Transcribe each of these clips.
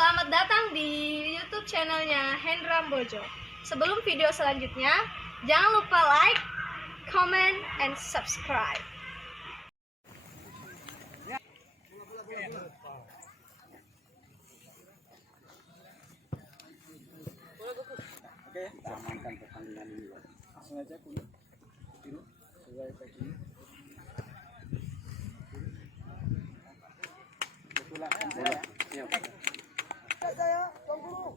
Selamat datang di YouTube channelnya Hendra Bojo. Sebelum video selanjutnya, jangan lupa like, comment, and subscribe. Oke, kita amankan pertandingan ini. Langsung aja kulit biru sesuai packing. Iya. Saya Tuan Guru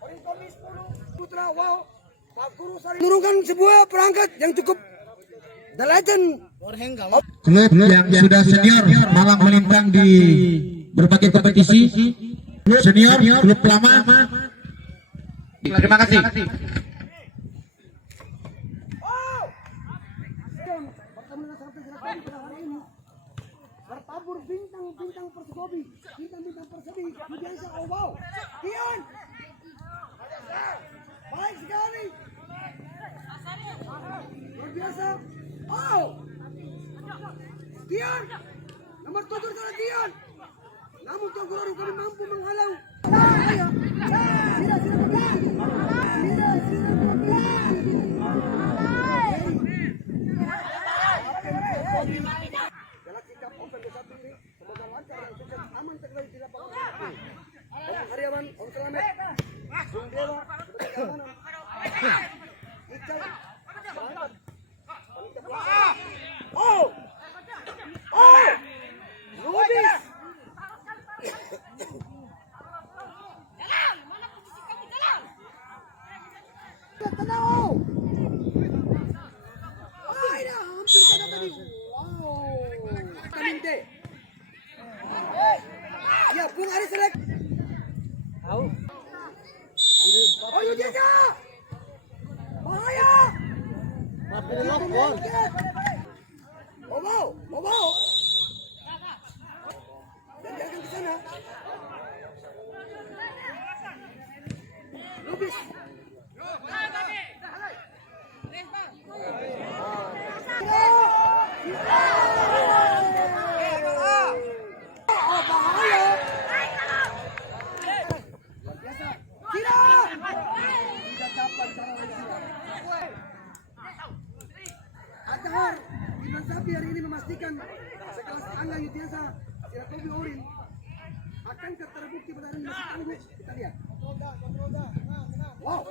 Orintoni 10 Putra wow Pak Guru Sari menurunkan sebuah perangkat yang cukup the legend klub yang sudah senior malah melintang di berbagai kompetisi, senior, klub lama. Terima kasih. bertabur bintang-bintang Persegobi, bintang-bintang Persebi, biasa oh wow, Kian, baik sekali, luar biasa, oh, Kian, nomor 7 adalah Kian, namun Tuan Guru kami mampu menghalau, Karyawan, Om Selamet, Bung Dewa, keamanan, Ical, oh, Lubis, tenang, ini hampir kata tadi, wow, Kaminte, ya Bung Ari Selek. Oh Yudhika! Bahaya! Mau. Jangan ke sana. Lubis. Atahar Ibn Sapi hari ini memastikan sekelas Angga Yudhiasa Siratobi Orin akan terbukti pada hari ini masih tangguh. Kita lihat. Wow.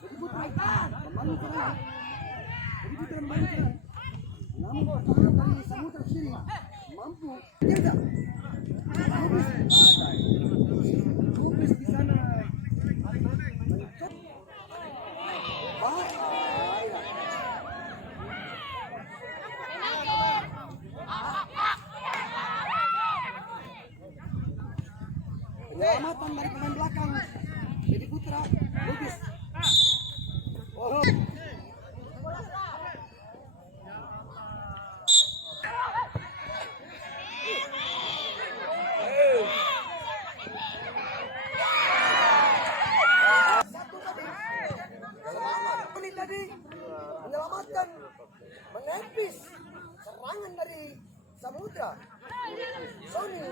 Jadi putra kembali serang. Namun pertahanan dari Samudra sendiri mampu. Yudhiasa. Lubis di sana. Penyelamatan dari pemain belakang jadi Putra Lubis. Oh. Tadi menyelamatkan, menepis serangan dari Samudra. Sony. Sony.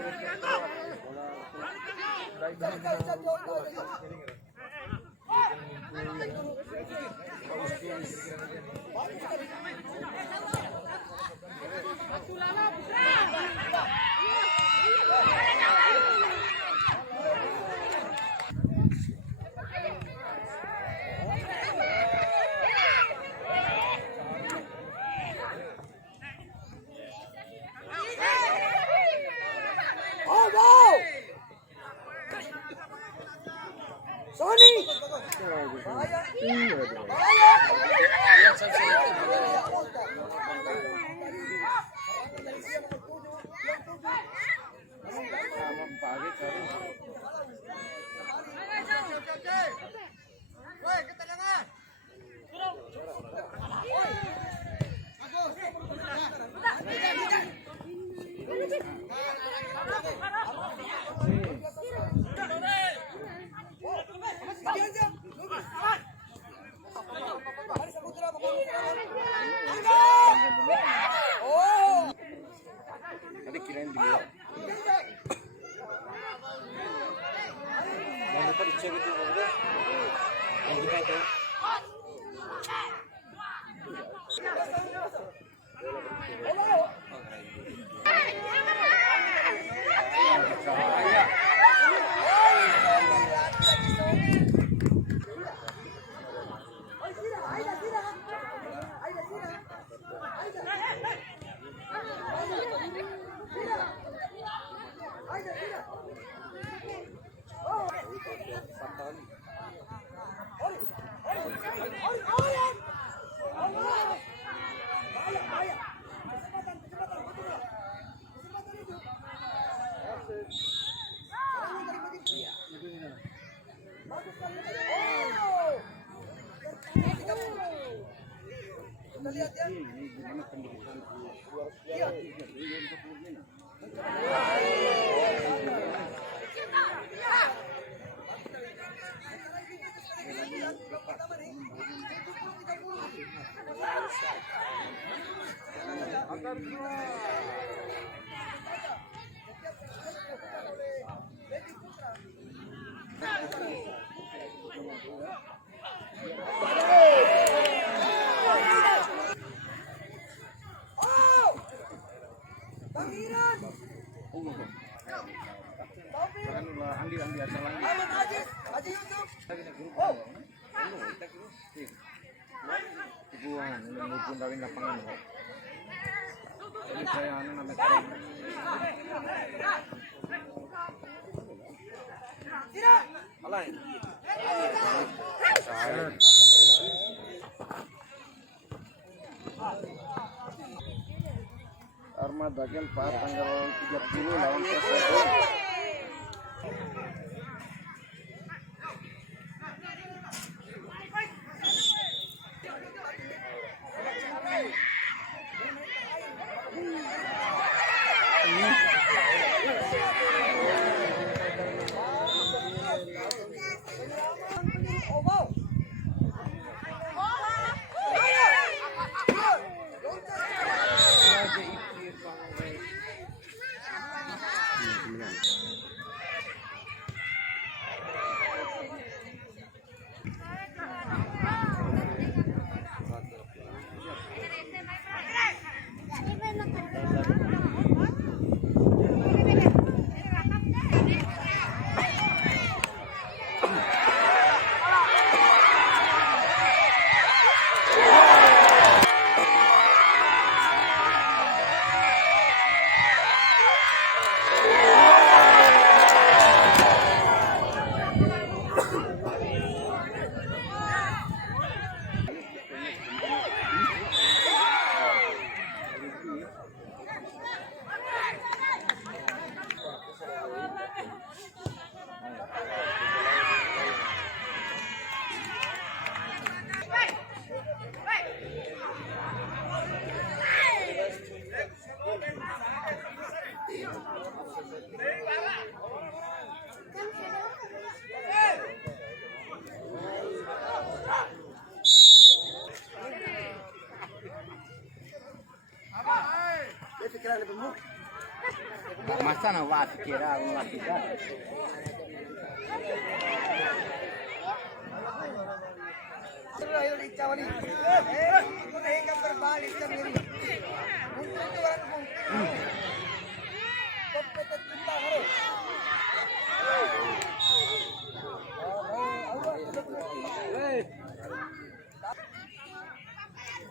Bahaya. Armada Gelpa tanggal 30 lawan Persebaya. Masa na wat kira umat kita.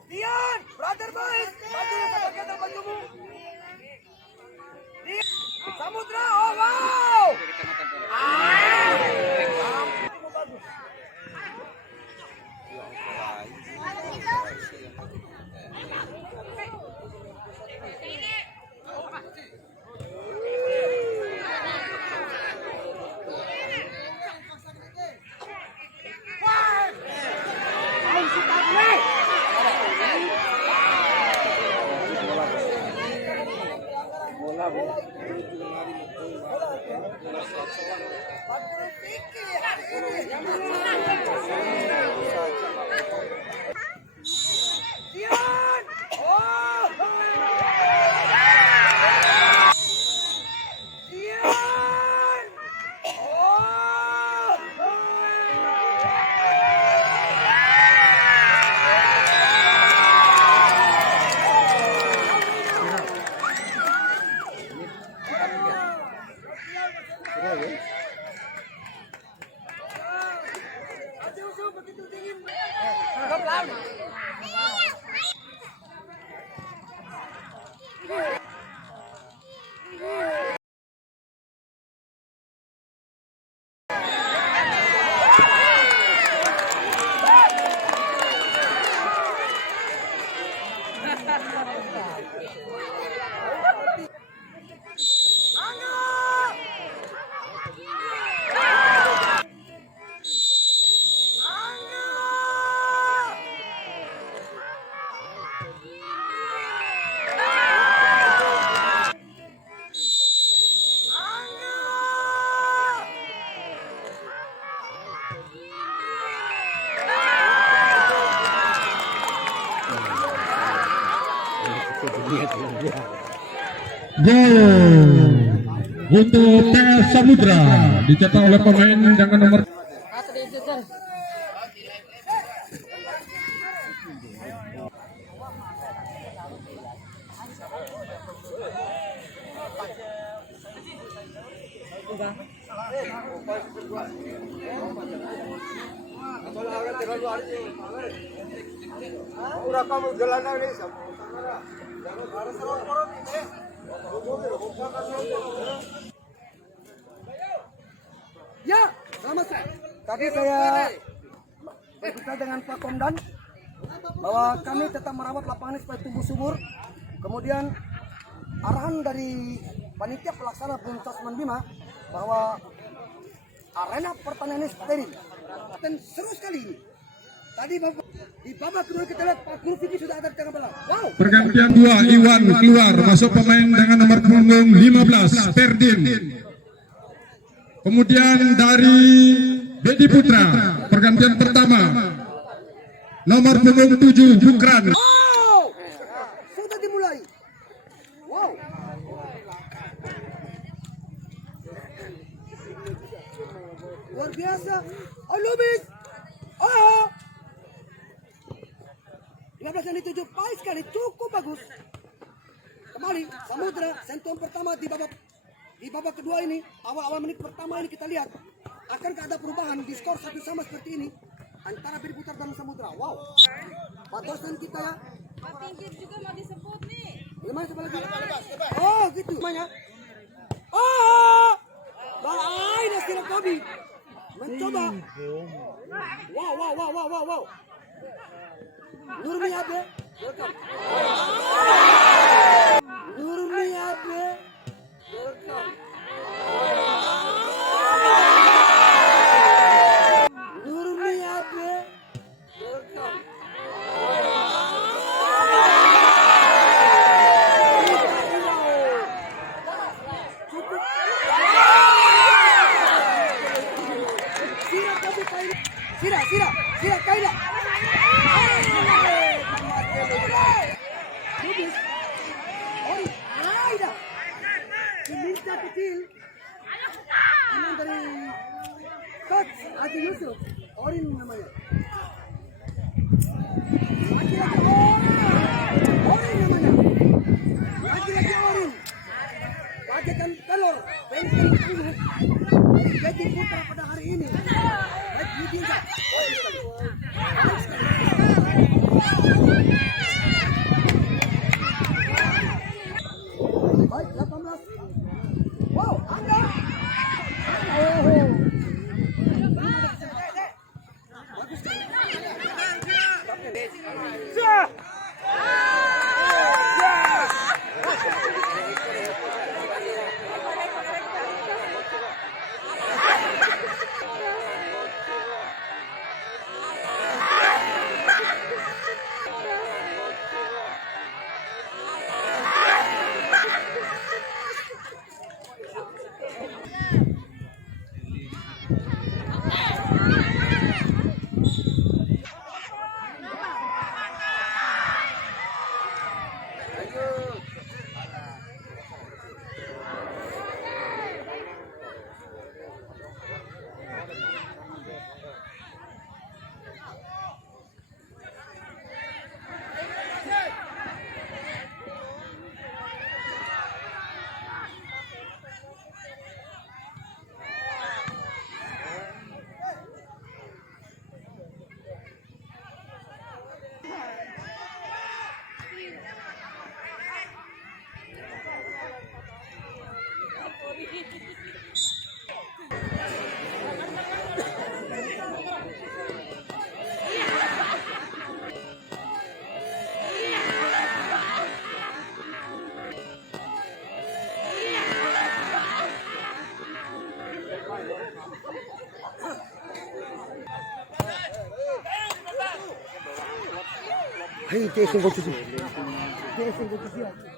Dian, brother boys, bajumu. Samudra, oh wow. Bola. Gol untuk PS Samudra dicetak oleh pemain dengan nomor Udah kamu jalan ini. Ya, sama saya. Tadi saya berbicara dengan Pak Komdan bahwa kami tetap merawat lapangan ini supaya tumbuh subur. Kemudian arahan dari panitia pelaksana Bumtas Bima bahwa arena pertandingan ini steril dan seru sekali ini. Tadi di babak kedua kita lihat Pak Guru Fikri sudah ada di tengah bola. Wow. pergantian 2 Iwan keluar, masuk pemain dengan nomor punggung 15 Ferdin. Kemudian dari Bedi Putra pergantian pertama nomor punggung 7 Bukran. Wow. Sudah dimulai. Wow. Luar biasa. Oh, Lubis. Oh. 15 yang dituju baik sekali, cukup bagus. Kembali Samudra sentuhan pertama di babak kedua ini, awal-awal menit pertama ini kita lihat akankah ada perubahan di skor 1 sama seperti ini antara Bedi Putra dan Samudra. Wow. Patosan kita ya. Pinggir juga mau disebut nih. Gimana coba lagi? Oh, gitu. Namanya. Oh. Bahaya Nasir Kobi. Mencoba. Wow. Nurmi Abe, welcome. Nurmi Abe, welcome. Nurmi Abe, welcome. Cukup. Sira Kaila. Minta kecil. Ini dari Coach Haji Yusuf. Orin namanya. Laki-laki Orin namanya. Laki-laki Orin. Bagaikan telur. Pensil tangguh. Bedi Putra pada hari ini. Baik Yudinsa. Baik 18. Wow, Anda. Oh. Bagus sekali. Hei, testing go cuci. Testing go cuci.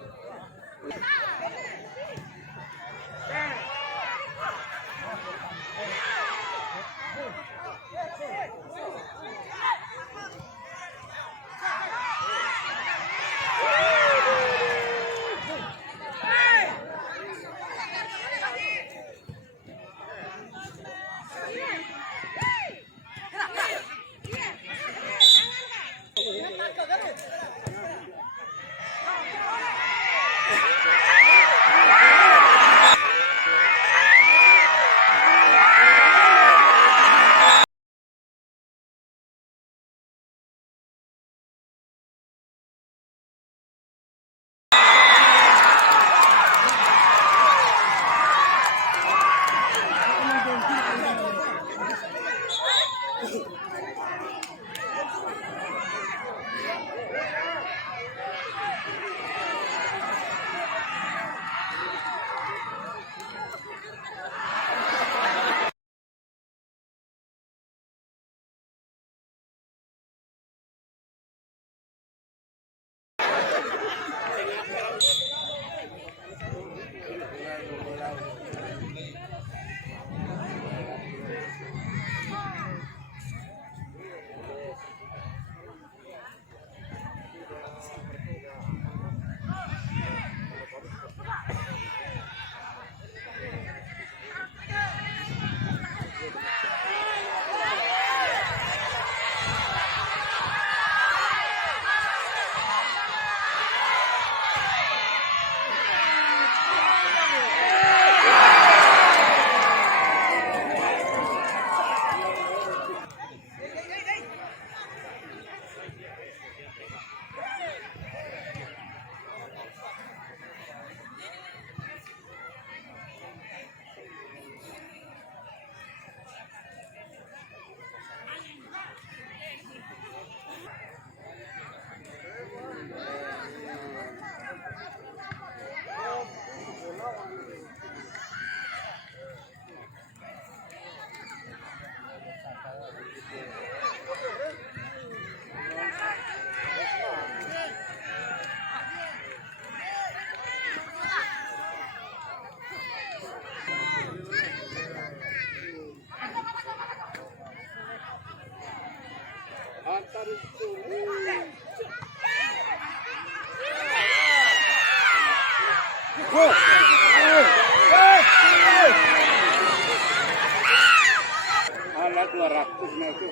Alat 200 na itu.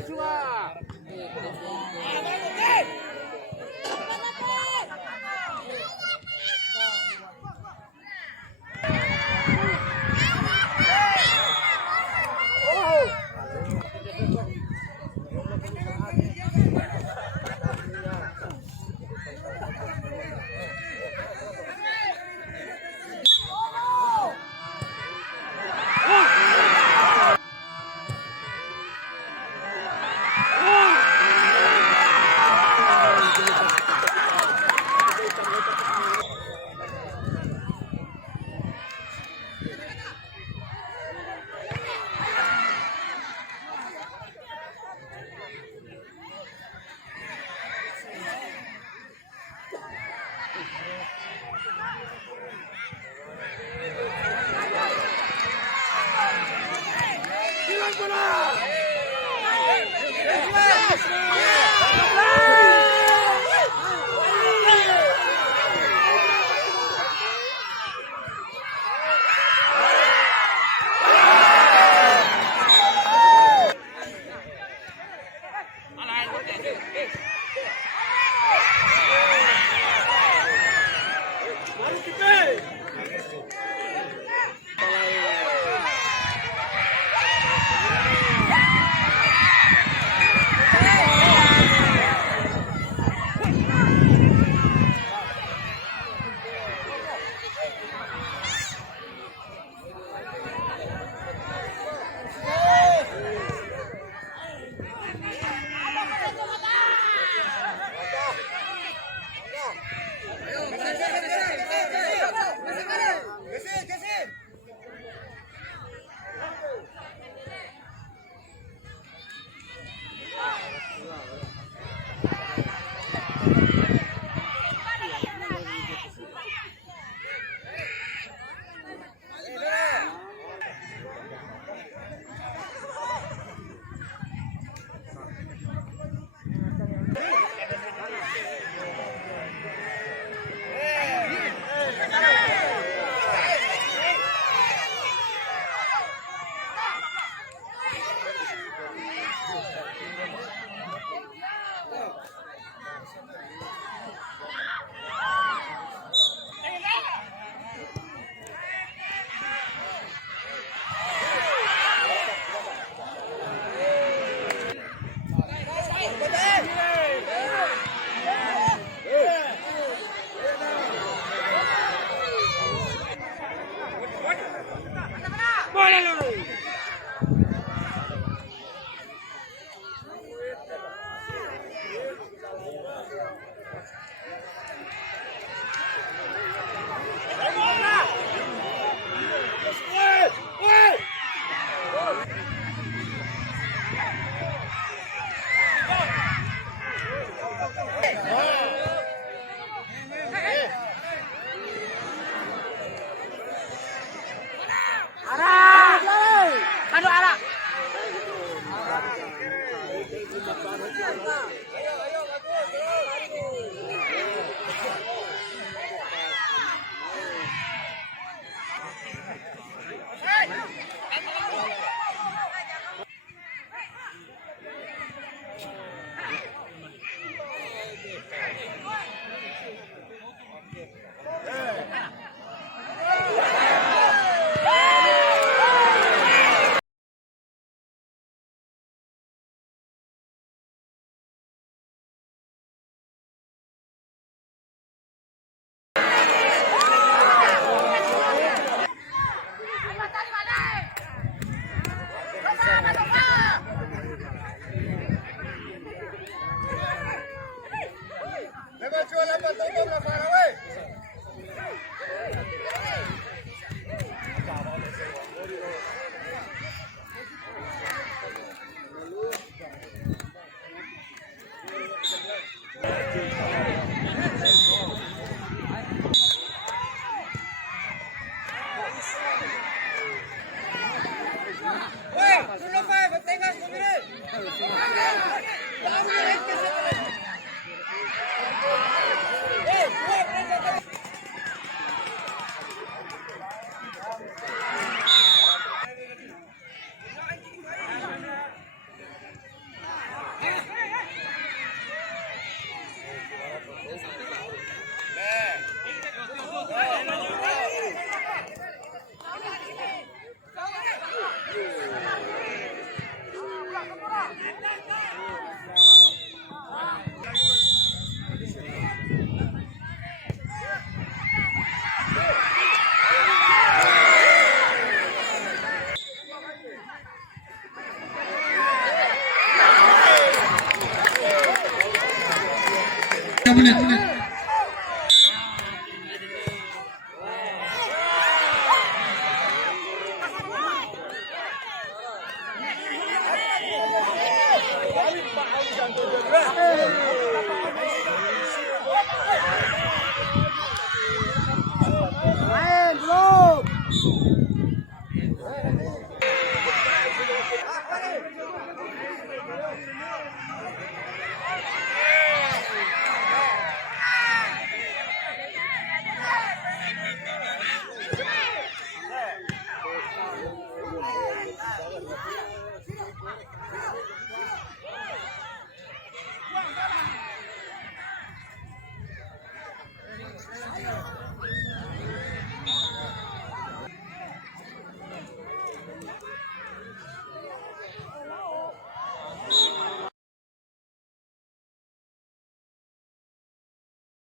Hey, 3 menit.